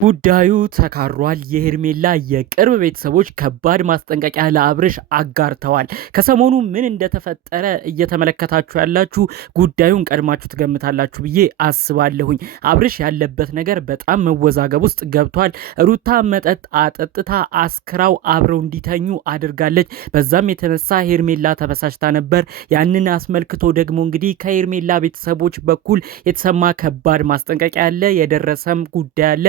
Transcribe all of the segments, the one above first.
ጉዳዩ ተካሯል። የሄርሜላ የቅርብ ቤተሰቦች ከባድ ማስጠንቀቂያ ለአብርሽ አጋርተዋል። ከሰሞኑ ምን እንደተፈጠረ እየተመለከታችሁ ያላችሁ ጉዳዩን ቀድማችሁ ትገምታላችሁ ብዬ አስባለሁኝ። አብርሽ ያለበት ነገር በጣም መወዛገብ ውስጥ ገብቷል። ሩታ መጠጥ አጠጥታ አስክራው አብረው እንዲተኙ አድርጋለች። በዛም የተነሳ ሄርሜላ ተበሳጭታ ነበር። ያንን አስመልክቶ ደግሞ እንግዲህ ከሄርሜላ ቤተሰቦች በኩል የተሰማ ከባድ ማስጠንቀቂያ አለ። የደረሰም ጉዳይ አለ።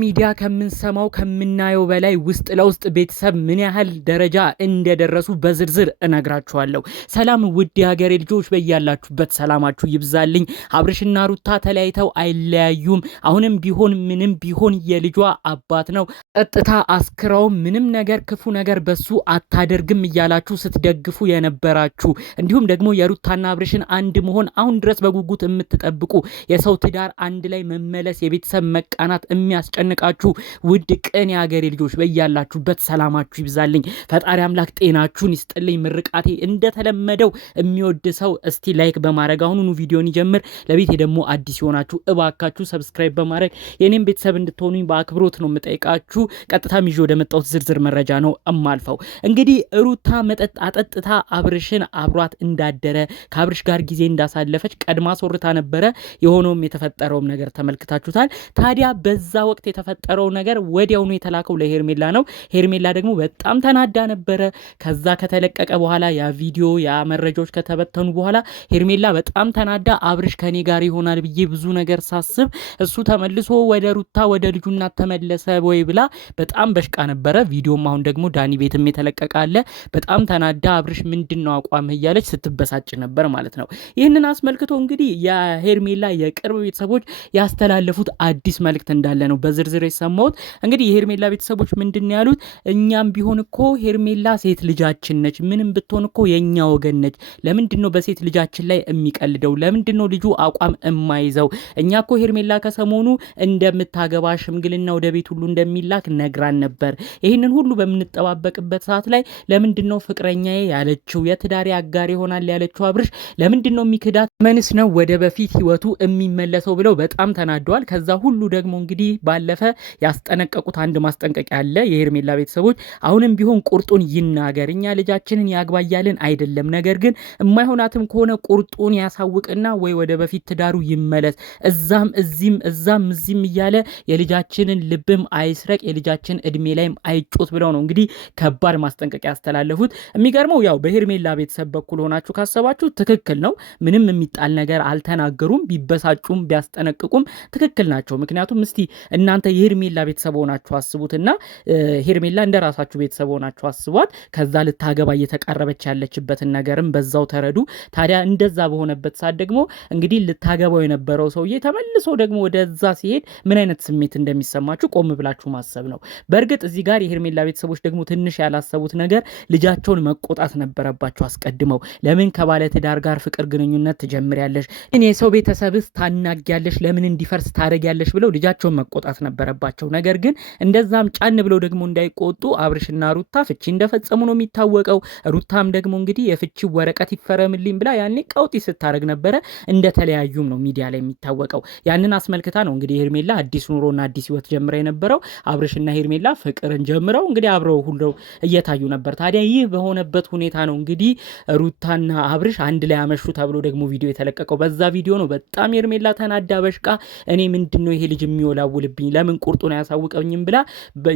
ሚዲያ ከምንሰማው ከምናየው በላይ ውስጥ ለውስጥ ቤተሰብ ምን ያህል ደረጃ እንደደረሱ በዝርዝር እነግራችኋለሁ። ሰላም ውድ የሀገሬ ልጆች፣ በያላችሁበት ሰላማችሁ ይብዛልኝ። አብርሽና ሩታ ተለያይተው አይለያዩም። አሁንም ቢሆን ምንም ቢሆን የልጇ አባት ነው። ጠጥታ አስክራው ምንም ነገር ክፉ ነገር በሱ አታደርግም እያላችሁ ስትደግፉ የነበራችሁ እንዲሁም ደግሞ የሩታና አብርሽን አንድ መሆን አሁን ድረስ በጉጉት የምትጠብቁ የሰው ትዳር አንድ ላይ መመለስ የቤተሰብ መቃናት የሚያስጨንቃችሁ ውድ ቅን የሀገሬ ልጆች በያላችሁበት ሰላማችሁ ይብዛልኝ። ፈጣሪ አምላክ ጤናችሁን ይስጥልኝ። ምርቃቴ እንደተለመደው የሚወድ ሰው እስቲ ላይክ በማድረግ አሁኑኑ ቪዲዮን ይጀምር። ለቤቴ ደግሞ አዲስ የሆናችሁ እባካችሁ ሰብስክራይብ በማድረግ የኔም ቤተሰብ እንድትሆኑኝ በአክብሮት ነው የምጠይቃችሁ። ቀጥታም ይዤ ወደ መጣሁት ዝርዝር መረጃ ነው እማልፈው። እንግዲህ ሩታ መጠጥ አጠጥታ አብርሽን አብሯት እንዳደረ ከአብርሽ ጋር ጊዜ እንዳሳለፈች ቀድማ ሶርታ ነበረ። የሆነውም የተፈጠረውም ነገር ተመልክታችሁታል። ታዲያ በዛ ወቅት የተፈጠረው ነገር ወዲያውኑ የተላከው ለሄርሜላ ነው። ሄርሜላ ደግሞ በጣም ተናዳ ነበረ። ከዛ ከተለቀቀ በኋላ ያ ቪዲዮ ያ መረጃዎች ከተበተኑ በኋላ ሄርሜላ በጣም ተናዳ አብርሽ ከኔ ጋር ይሆናል ብዬ ብዙ ነገር ሳስብ እሱ ተመልሶ ወደ ሩታ ወደ ልጁ እናት ተመለሰ ወይ ብላ በጣም በሽቃ ነበረ። ቪዲዮም አሁን ደግሞ ዳኒ ቤትም የተለቀቀ አለ። በጣም ተናዳ አብርሽ ምንድነው አቋምህ እያለች ስትበሳጭ ነበር ማለት ነው። ይህንን አስመልክቶ እንግዲህ የሄርሜላ የቅርብ ቤተሰቦች ያስተላለፉት አዲስ መልእክት እንዳለ ነው በዝርዝር የሰማሁት። እንግዲህ የሄርሜላ ቤተሰቦች ምንድነው ያሉት? እኛም ቢሆን እኮ ሄርሜላ ሴት ልጃችን ነች፣ ምንም ብትሆን እኮ የኛ ወገን ነች። ለምንድነው በሴት ልጃችን ላይ የሚቀልደው? ለምንድነው ልጁ አቋም የማይዘው? እኛ እኮ ሄርሜላ ከሰሞኑ እንደምታገባ ሽምግልና ወደ ቤት ሁሉ እንደሚላክ ነግራን ነበር። ይህንን ሁሉ በምንጠባበቅበት ሰዓት ላይ ለምንድነው ፍቅረኛዬ ያለችው የትዳሬ አጋር ይሆናል ያለችው አብርሽ ለምንድነው የሚክዳት? መንስ ነው ወደ በፊት ህይወቱ የሚመለሰው ብለው በጣም ተናደዋል። ከዛ ሁሉ ደግሞ እንግዲህ ባለፈ ያስጠነቀቁት አንድ ማስጠንቀቂያ አለ። የሄርሜላ ቤተሰቦች አሁንም ቢሆን ቁርጡን ይናገር፣ እኛ ልጃችንን ያግባያልን አይደለም፣ ነገር ግን የማይሆናትም ከሆነ ቁርጡን ያሳውቅና ወይ ወደ በፊት ትዳሩ ይመለስ፣ እዛም እዚህም እያለ የልጃችንን ልብም አይስረቅ፣ የልጃችን እድሜ ላይም አይጮት ብለው ነው እንግዲህ ከባድ ማስጠንቀቂያ ያስተላለፉት። የሚገርመው ያው በሄርሜላ ቤተሰብ በኩል ሆናችሁ ካሰባችሁ ትክክል ነው። ምንም የሚጣል ነገር አልተናገሩም። ቢበሳጩም ቢያስጠነቅቁም ትክክል ናቸው። ምክንያቱም እስቲ እናንተ የሄርሜላ ቤተሰብ ሆናችሁ አስቡትና ሄርሜላ እንደራሳችሁ ቤተሰብ ሆናችሁ አስቧት። ከዛ ልታገባ እየተቃረበች ያለችበትን ነገርም በዛው ተረዱ። ታዲያ እንደዛ በሆነበት ሰዓት ደግሞ እንግዲህ ልታገባው የነበረው ሰውዬ ተመልሶ ደግሞ ወደዛ ሲሄድ ምን አይነት ስሜት እንደሚሰማችሁ ቆም ብላችሁ ማሰብ ነው። በእርግጥ እዚህ ጋር የሄርሜላ ቤተሰቦች ደግሞ ትንሽ ያላሰቡት ነገር ልጃቸውን መቆጣት ነበረባቸው አስቀድመው። ለምን ከባለ ትዳር ጋር ፍቅር ግንኙነት ትጀምሪያለሽ? እኔ የሰው ቤተሰብስ ታናጊያለሽ? ለምን እንዲፈርስ ታረጊያለሽ? ብለው ልጃቸውን መቆጣት ነበረባቸው። ነገር ግን እንደዛም ጫን ብለው ደግሞ እንዳይቆጡ አብርሽና ሩታ ፍቺ እንደፈጸሙ ነው የሚታወቀው። ሩታም ደግሞ እንግዲህ የፍቺ ወረቀት ይፈረምልኝ ብላ ያኔ ቀውጢ ስታደርግ ነበረ። እንደተለያዩም ነው ሚዲያ ላይ የሚታወቀው። ያንን አስመልክታ ነው እንግዲህ ሄርሜላ አዲስ ኑሮና አዲስ ህይወት ጀምራ የነበረው። አብርሽና ሄርሜላ ፍቅርን ጀምረው እንግዲህ አብረው ሁሉ እየታዩ ነበር። ታዲያ ይህ በሆነበት ሁኔታ ነው እንግዲህ ሩታና አብርሽ አንድ ላይ አመሹ ተብሎ ደግሞ ቪዲዮ የተለቀቀው። በዛ ቪዲዮ ነው በጣም ሄርሜላ ተናዳ በሽቃ እኔ ምንድነው ይሄ ልጅ የሚወላውልብኝ ለምን ቁርጡን አያሳውቀኝም ብላ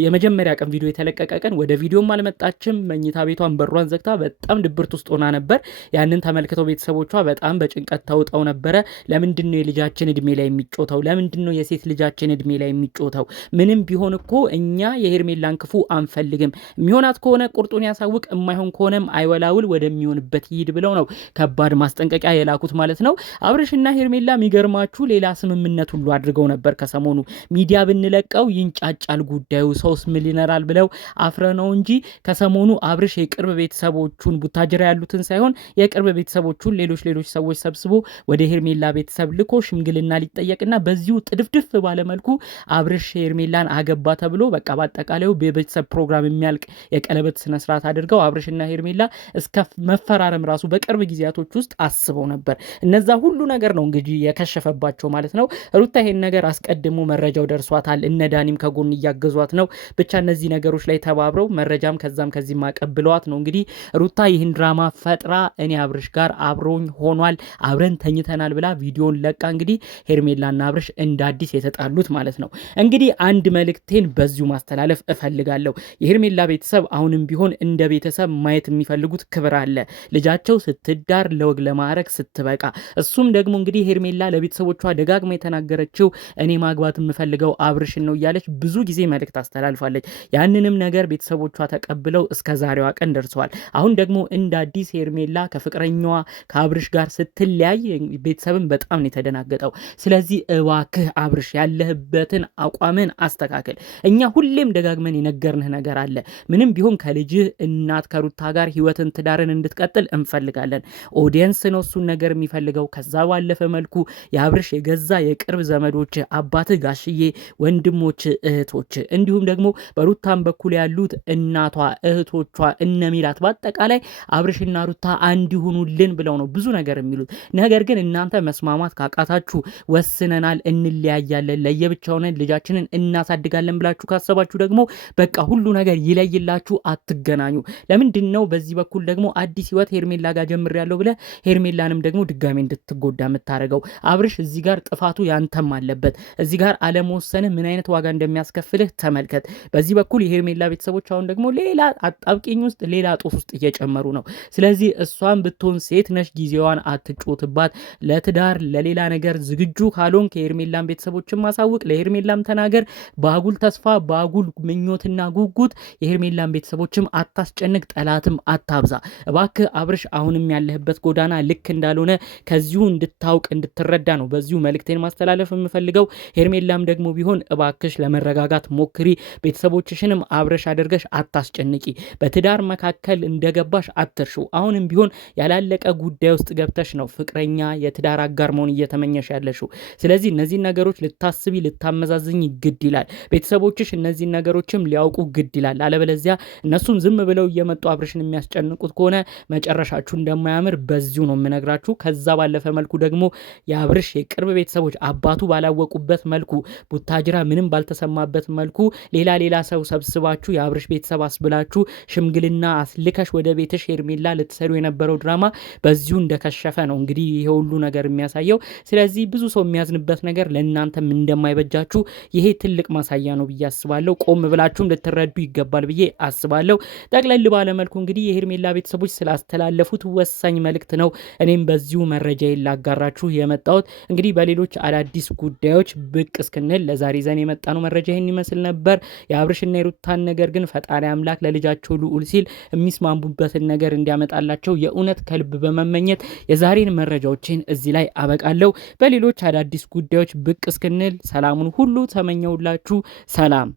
የመጀመሪያ ቀን ቪዲዮ የተለቀቀ ቀን ወደ ቪዲዮም አልመጣችም። መኝታ ቤቷን በሯን ዘግታ በጣም ድብርት ውስጥ ሆና ነበር። ያንን ተመልክተው ቤተሰቦቿ በጣም በጭንቀት ተውጠው ነበረ። ለምንድነው የልጃችን እድሜ ላይ የሚጮተው? ለምንድነው የሴት ልጃችን እድሜ ላይ የሚጮተው? ምንም ቢሆን እኮ እኛ የሄርሜላን ክፉ አንፈልግም። የሚሆናት ከሆነ ቁርጡን ያሳውቅ፣ የማይሆን ከሆነም አይወላውል፣ ወደሚሆንበት ይሂድ ብለው ነው ከባድ ማስጠንቀቂያ የላኩት ማለት ነው። አብርሽና ሄርሜላ የሚገርማችሁ ሌላ ስምምነት ሁሉ አድርገው ነበር። ከሰሞኑ ሚዲያ ብንለቀው ይንጫጫል ጉዳዩ ሰውስ ምን ይነራል ብለው አፍረ ነው እንጂ ከሰሞኑ አብርሽ የቅርብ ቤተሰቦቹን ቡታጅራ ያሉትን ሳይሆን የቅርብ ቤተሰቦቹን ሌሎች ሰዎች ሰብስቦ ወደ ሄርሜላ ቤተሰብ ልኮ ሽምግልና ሊጠየቅና በዚሁ ጥድፍድፍ ባለመልኩ አብርሽ ሄርሜላን አገባ ተብሎ በቃ በአጠቃላዩ በቤተሰብ ፕሮግራም የሚያልቅ የቀለበት ስነስርዓት አድርገው አብርሽና ሄርሜላ እስከ መፈራረም ራሱ በቅርብ ጊዜያቶች ውስጥ አስበው ነበር። እነዛ ሁሉ ነገር ነው እንግዲህ የከሸፈባቸው ማለት ነው። ሩታ ይሄን ነገር አስቀድሞ መረጃው ደርሷታል። እነ ዳኒም ከጎን እያገዟት ነው። ብቻ እነዚህ ነገሮች ላይ ተባብረው መረጃም ከዛም ከዚህ ማቀብለዋት ነው እንግዲህ ሩታ ይህን ድራማ ፈጥራ እኔ አብርሽ ጋር አብሮኝ ሆኗል አብረን ተኝተናል ብላ ቪዲዮን ለቃ እንግዲህ ሄርሜላና አብርሽ እንደ አዲስ የተጣሉት ማለት ነው። እንግዲህ አንድ መልእክቴን በዚሁ ማስተላለፍ እፈልጋለሁ። የሄርሜላ ቤተሰብ አሁንም ቢሆን እንደ ቤተሰብ ማየት የሚፈልጉት ክብር አለ። ልጃቸው ስትዳር ለወግ ለማዕረግ ስትበቃ እሱም ደግሞ እንግዲህ ሄርሜላ ለቤተሰቦቿ ደጋግማ የተናገረችው እኔ ማግባት የምፈልገው አብርሽን ነው እያለች ብዙ ጊዜ መልእክት አስተላልፋለች። ያንንም ነገር ቤተሰቦቿ ተቀብለው እስከ ዛሬዋ ቀን ደርሰዋል። አሁን ደግሞ እንደ አዲስ ሄርሜላ ከፍቅረኛዋ ከአብርሽ ጋር ስትለያይ ቤተሰብን በጣም ነው የተደናገጠው። ስለዚህ እባክህ አብርሽ ያለህበትን አቋምን አስተካከል። እኛ ሁሌም ደጋግመን የነገርንህ ነገር አለ። ምንም ቢሆን ከልጅህ እናት ከሩታ ጋር ህይወትን ትዳርን እንድትቀጥል እንፈልጋለን። ኦዲየንስ ነው እሱን ነገር የሚፈልገው። ከዛ ባለፈ መልኩ የአብርሽ የገዛ የቅርብ ዘመዶች አባትህ ጋሽዬ፣ ወንድሞች፣ እህቶች እንዲሁም ደግሞ በሩታም በኩል ያሉት እናቷ፣ እህቶቿ፣ እነሚላት በአጠቃላይ አብርሽና ሩታ አንድ ይሁኑልን ብለው ነው ብዙ ነገር የሚሉት። ነገር ግን እናንተ መስማማት ካቃታችሁ ወስነናል እንለያያለን ለየብቻ ሆነን ልጃችንን እናሳድጋለን ብላችሁ ካሰባችሁ ደግሞ በቃ ሁሉ ነገር ይለይላችሁ፣ አትገናኙ። ለምንድን ነው በዚህ በኩል ደግሞ አዲስ ህይወት ሄርሜላ ጋር ጀምሬያለሁ ብለህ ሄርሜላንም ደግሞ ድጋሜ እንድትጎዳ የምታደርገው? አብርሽ እዚህ ጋር ጥፋቱ ያንተም አለበት። እዚህ ጋር አለመወሰንህ ምን አይነት ዋጋ እንደሚያስከፍልህ ተመልከት። በዚህ በኩል የሄርሜላ ቤተሰቦች አሁን ደግሞ ሌላ አጣብቂኝ ውስጥ ሌላ ጦስ ውስጥ እየጨመሩ ነው። ስለዚህ እሷን ብትሆን ሴት ነሽ፣ ጊዜዋን አትጮትባት። ለትዳር ለሌላ ነገር ዝግጁ ካልሆን ከሄርሜላም ቤተሰቦችን ማሳውቅ፣ ለሄርሜላም ተናገር። በአጉል ተስፋ በአጉል ምኞትና ጉጉት የሄርሜላም ቤተሰቦችም አታስጨንቅ፣ ጠላትም አታብዛ። እባክህ አብርሽ አሁንም ያለህበት ጎዳና ልክ እንዳልሆነ ከዚሁ እንድታውቅ እንድትረዳ ነው በዚሁ መልእክቴን ማስተላለፍ የምፈልገው። ሄርሜላም ደግሞ ቢሆን እባክሽ ለመረጋጋት ሞክሪ። ቤተሰቦችሽንም አብረሽ አድርገሽ አታስጨንቂ። በትዳር መካከል እንደገባሽ አትርሹ። አሁንም ቢሆን ያላለቀ ጉዳይ ውስጥ ገብተሽ ነው ፍቅረኛ የትዳር አጋር መሆን እየተመኘሽ ያለሽው። ስለዚህ እነዚህን ነገሮች ልታስቢ ልታመዛዝኝ ግድ ይላል። ቤተሰቦችሽ እነዚህን ነገሮችም ሊያውቁ ግድ ይላል። አለበለዚያ እነሱም ዝም ብለው እየመጡ አብርሽን የሚያስጨንቁት ከሆነ መጨረሻችሁ እንደማያምር በዚሁ ነው የምነግራችሁ። ከዛ ባለፈ መልኩ ደግሞ የአብርሽ የቅርብ ቤተሰቦች አባቱ ባላወቁበት መልኩ ቡታጅራ ምንም ባልተሰማበት መልኩ ሌላ ሰው ሰብስባችሁ የአብርሽ ቤተሰብ አስብላችሁ ሽምግልና አስልከሽ ወደ ቤትሽ ሄርሜላ ልትሰሩ የነበረው ድራማ በዚሁ እንደከሸፈ ነው እንግዲህ ይሄ ሁሉ ነገር የሚያሳየው። ስለዚህ ብዙ ሰው የሚያዝንበት ነገር ለእናንተም እንደማይበጃችሁ ይሄ ትልቅ ማሳያ ነው ብዬ አስባለሁ። ቆም ብላችሁም ልትረዱ ይገባል ብዬ አስባለሁ። ጠቅለል ባለመልኩ እንግዲህ የሄርሜላ ቤተሰቦች ስላስተላለፉት ወሳኝ መልእክት ነው እኔም በዚሁ መረጃዬን ላጋራችሁ የመጣሁት። እንግዲህ በሌሎች አዳዲስ ጉዳዮች ብቅ እስክንል ለዛሬ ዘን የመጣነው መረጃ ይህን ይመስል ነበር። የአብርሽና የሩታን ነገር ግን ፈጣሪ አምላክ ለልጃቸው ልዑል ሲል የሚስማሙበትን ነገር እንዲያመጣላቸው የእውነት ከልብ በመመኘት የዛሬን መረጃዎችን እዚህ ላይ አበቃለሁ። በሌሎች አዳዲስ ጉዳዮች ብቅ እስክንል ሰላሙን ሁሉ ተመኘውላችሁ። ሰላም።